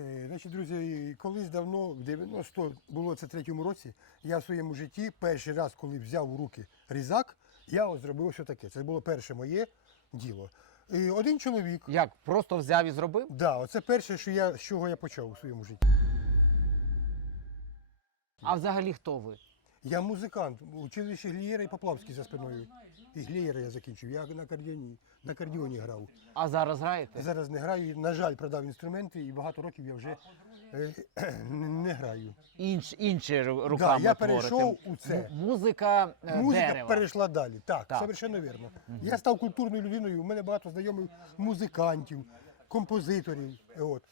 Е, Значить, друзі, колись давно, в 90 було це третьому році, я в своєму житті перший раз, коли взяв у руки різак, я зробив що таке. Це було перше моє діло. І один чоловік, Як просто взяв і зробив? да, оце перше, що я, з чого я почав у своєму житті. А взагалі хто ви? Я музикант, училище Глієра і Поплавський за спиною. І Глієра я закінчив. Я на кардіоні, на кардіоні грав. А зараз граєте? Зараз не граю. На жаль, продав інструменти і багато років я вже е, не граю. Інш, інші ру- Да, я творите. перейшов у це. М- Музика, е, Музика дерева. перейшла далі. Так, Так. совершенно вірно. Я став культурною людиною. У мене багато знайомих музикантів, композиторів. Е, От.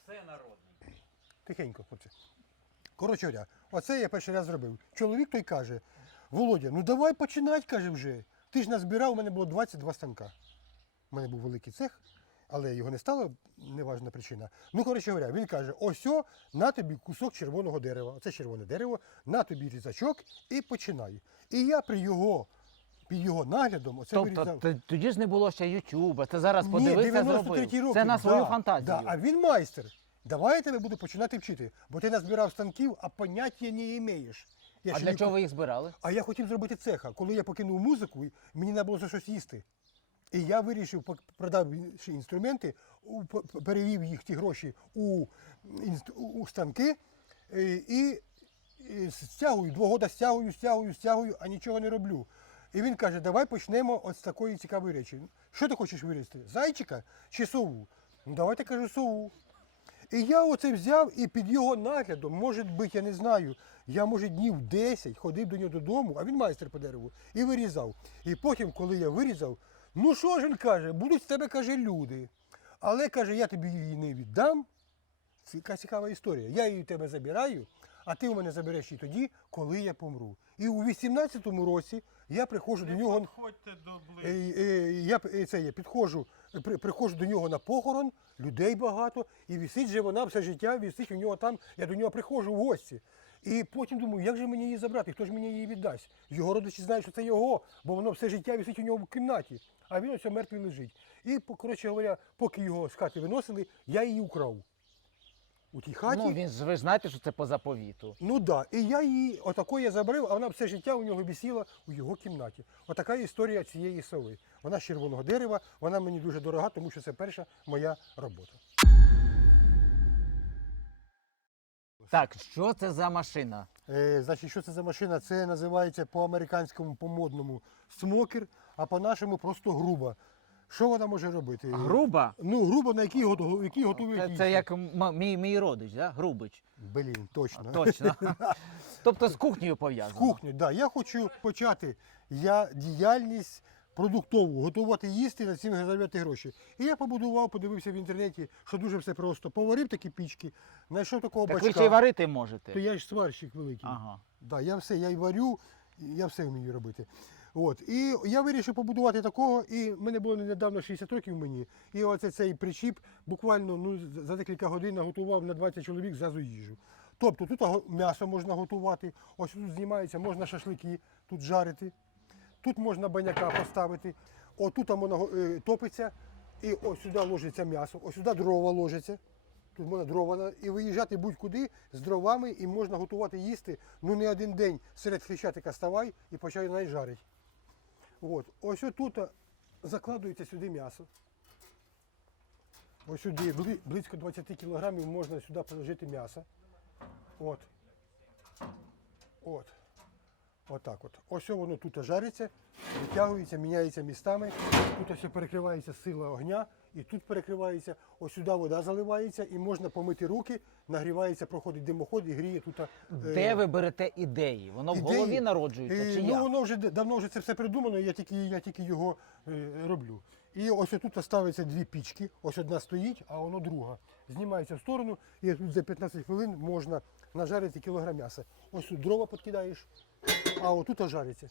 Тихенько, хлопці. Коротше говоря, оце я перший раз зробив. Чоловік той каже: Володя, ну давай починати, каже вже. Ти ж назбирав, у мене було 22 станка. У мене був великий цех, але його не стало, неважна причина. Ну, коротше говоря, він каже: ось о, на тобі кусок червоного дерева. Оце червоне дерево, на тобі різачок і починай. І я при його, під його наглядом оце Тобто вирізав. т- тоді ж не було ще Ютуба. Ти зараз 93 зробив. роки. Це на свою да, фантазію. Да, а він майстер. Давай я тебе буду починати вчити, бо ти назбирав станків, а поняття не маєш. Я А ще для ні- чого ви їх збирали? а я хотів зробити цеха. Коли я покинув музику, мені треба було за щось їсти. І я вирішив, пок- продав інші інструменти, у- п- п- перевів їх ті гроші у, інст- у- у станки е, і, і стягую, два роки стягую, стягую, стягую, а нічого не роблю. І він каже, давай почнемо от з такої цікавої речі. Що ти хочеш вирізати? Зайчика чи сову? Ну давайте кажу сову. І я оце взяв і під його наглядом, може бути, я не знаю, я, може, днів 10 ходив до нього додому, а він майстер по дереву, і вирізав. І потім, коли я вирізав, ну що ж він каже, будуть з тебе, каже, люди. Але каже, я тобі її не віддам. Це яка цікава історія. Я її в тебе забираю, а ти у мене забереш її тоді, коли я помру. І у 18-му році я приходжу до нього. Підходьте до Е, е, Я е, це я підходжу, при, приходжу до нього на похорон, людей багато, і висить же вона все життя, висить у нього там, я до нього приходжу в гості. І потім думаю, як же мені її забрати, хто ж мені її віддасть? Його родичі знають, що це його, бо воно все життя висить у нього в кімнаті, а він ось мертвий лежить. І, коротше говоря, поки його з хати виносили, я її украв. У тій хаті. Ну, він ж ви ж знаєте, що це по заповіту. Ну да, і я її отако я забрив, а вона все життя у нього висіла у його кімнаті. Отака історія цієї сови. Вона з червоного дерева, вона мені дуже дорога, тому що це перша моя робота. Так, що це за машина? Е, значить, що це за машина? Це називається по-американському, по-модному смокер, а по-нашому просто груба. Що вона може робити? Груба? Ну, груба, на якій, гото- які готують Це, їсти. це як м- мій, мій родич, да? Грубич. Блін, точно. Точно. тобто з кухнею З пов'язано. кухні, да. Я хочу почати я діяльність продуктову, готувати їсти на цим заробляти гроші. І я побудував, подивився в інтернеті, що дуже все просто. Поварив такі пічки, знайшов такого Так ви бачка. ще й варити можете. То я ж сварщик великий. Ага. Да, я все, я й варю, і я все вмію робити. От. І я вирішив побудувати такого, і мене було недавно 60 років мені. І оце цей причіп буквально ну, за декілька годин наготував на 20 чоловік зразу їжу. Тобто тут м'ясо можна готувати, ось тут знімається, можна шашлики тут жарити, тут можна баняка поставити, отут воно е, топиться, і ось сюди ложиться м'ясо, ось сюди дрова ложиться. Тут можна дрова і виїжджати будь-куди з дровами, і можна готувати їсти. Ну не один день серед хрещатика ставай і починай жарити. От. Ось тут закладується сюди м'ясо. Ось сюди близько 20 кілограмів можна сюди положити м'ясо. От. От. Отак от. Ось воно тут жариться, витягується, міняється містами. Тут ось перекривається сила огня, і тут перекривається, ось сюди вода заливається, і можна помити руки, нагрівається, проходить димоход і гріє тут. е, Де ви берете ідеї? Воно в ідеї. голові народжується Е, чи ну, як? воно вже давно вже це все придумано, я тільки, я тільки його е, роблю. І ось тут ставиться дві пічки, ось одна стоїть, а воно друга. Знімається в сторону, і тут за 15 хвилин можна нажарити кілограм м'яса. Ось тут дрова підкидаєш, а отут жариться.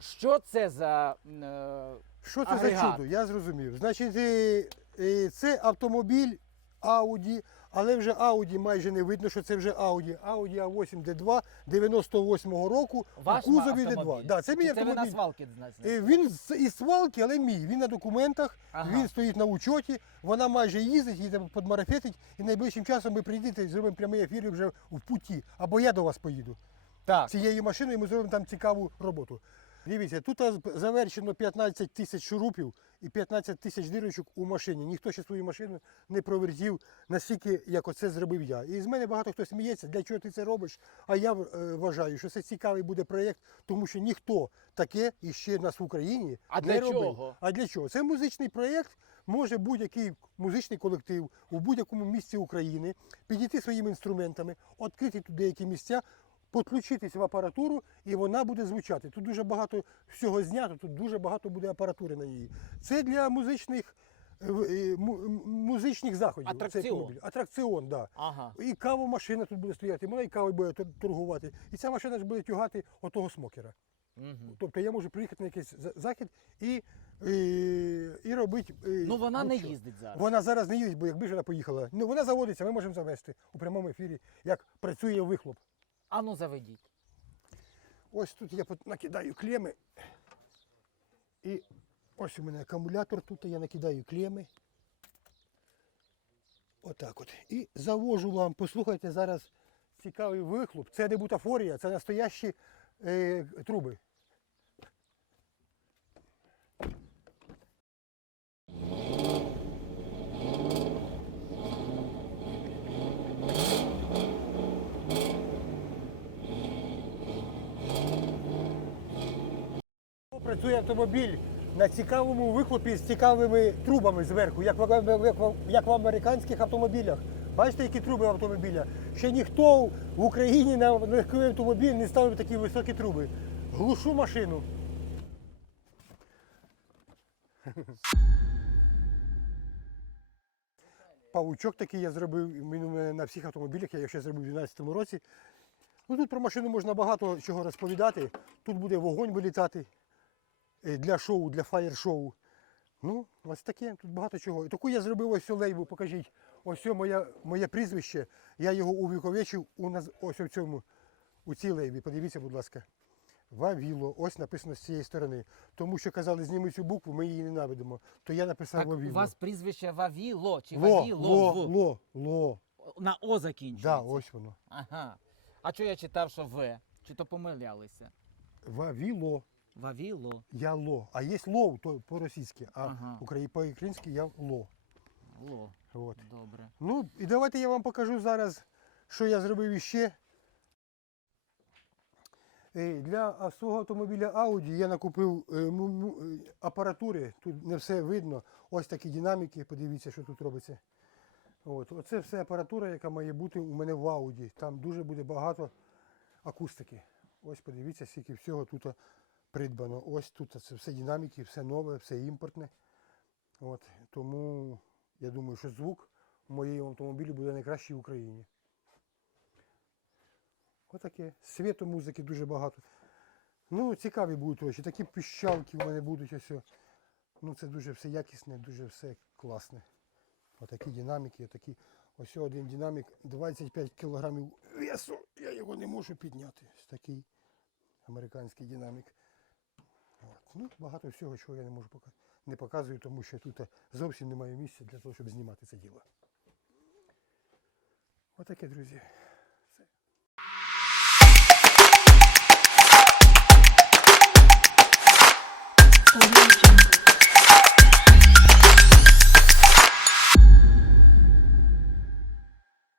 Що це за е, Що це Агрегат. за чудо? Я зрозумів. Значить, е, е, це автомобіль Audi, але вже Audi майже не видно, що це вже Audi. Audi A8 D2 98-го року Ваш у кузові автомобіль? D2. Да, це мій Чи це ви на свалки значно? Е, Він з із свалки, але мій. Він на документах, Ага. він стоїть на учоті, вона майже їздить, її треба подмарафетить, і найближчим часом ми прийдете і зробимо прямий ефір вже в путі. Або я до вас поїду. Так. Цією машиною ми зробимо там цікаву роботу. Дивіться, тут завершено 15 тисяч шурупів і 15 тисяч дирочок у машині. Ніхто ще свою машину не провертів настільки, як оце зробив я. І з мене багато хто сміється, для чого ти це робиш. А я е, вважаю, що це цікавий буде проєкт, тому що ніхто таке іще в нас в Україні А не для робив. чого? А для чого? Це музичний проєкт. Може будь-який музичний колектив у будь-якому місці України підійти своїми інструментами, відкрити тут деякі місця, підключитись в апаратуру, і вона буде звучати. Тут дуже багато всього знято, тут дуже багато буде апаратури на ній. Це для музичних, е, е, музичних заходів. цей Атракціон. автомобіль. Атракціон, так. Да. Ага. І кавомашина тут буде стояти, вона і кавою буде торгувати. І ця машина ж буде тягати отого смокера. Угу. Тобто я можу приїхати на якийсь захід і, і, і робити. е, Ну вона не що. їздить зараз. Вона зараз не їздить, бо якби ж вона поїхала. Ну вона заводиться, ми можемо завести у прямому ефірі, як працює вихлоп. А ну заведіть. Ось тут я накидаю клеми. І ось у мене акумулятор, тут я накидаю клеми. Отак от. І завожу вам, послухайте зараз цікавий вихлоп. Це не бутафорія, це настоящі е, труби. Працює автомобіль на цікавому вихлопі з цікавими трубами зверху, як в, як в- американських автомобілях. Бачите, які труби автомобіля? Ще ніхто в Україні на легковий автомобіль не ставив такі високі труби. Глушу машину. Павучок такий я зробив на всіх автомобілях, я його ще зробив у 2012 році. Ну, тут про машину можна багато чого розповідати. Тут буде вогонь вилітати для шоу, для фаєр-шоу. Ну, ось таке, тут багато чого. І таку я зробив ось цю лейбу, покажіть. Ось моє, моє прізвище. Я його увіковечив у нас ось у цьому, у цій лейбі. Подивіться, будь ласка. Вавіло, ось написано з цієї сторони. Тому що казали, зніми цю букву, ми її ненавидимо. То я написав Так, у вас прізвище Вавіло чи ло, Вавіло? ло, ло, ло. На О закінчується. Да, ось воно. Ага. А що я читав, що В? Чи то помилялися? Вавіло. Вавіло. Я ло. А є лов то по-російськи, а Ага. украї- по-українськи я ло. Ло. От. Добре. Ну, і давайте я вам покажу зараз, що я зробив іще. Е, Для свого автомобіля Audi я накупив е, му- му- е, апаратури, тут не все видно. Ось такі динаміки, подивіться, що тут робиться. От. Оце все апаратура, яка має бути у мене в Audi. Там дуже буде багато акустики. Ось подивіться, скільки всього тут придбано. Ось тут це все динаміки, все нове, все імпортне. От. Тому я думаю, що звук в моєму автомобілі буде найкращий в Україні. Отаке. Світу музики дуже багато. Ну, цікаві будуть очі. Такі піщалки в мене будуть ось. Ну, це дуже все якісне, дуже все класне. Отакі динаміки, отакі. Ось один динамік 25 кілограмів весу. Я його не можу підняти. Ось такий американський динамік. Ну, багато всього, чого я не можу пока... не показую, тому що тут зовсім немає місця для того, щоб знімати це діло. Отаке, друзі. Jungle.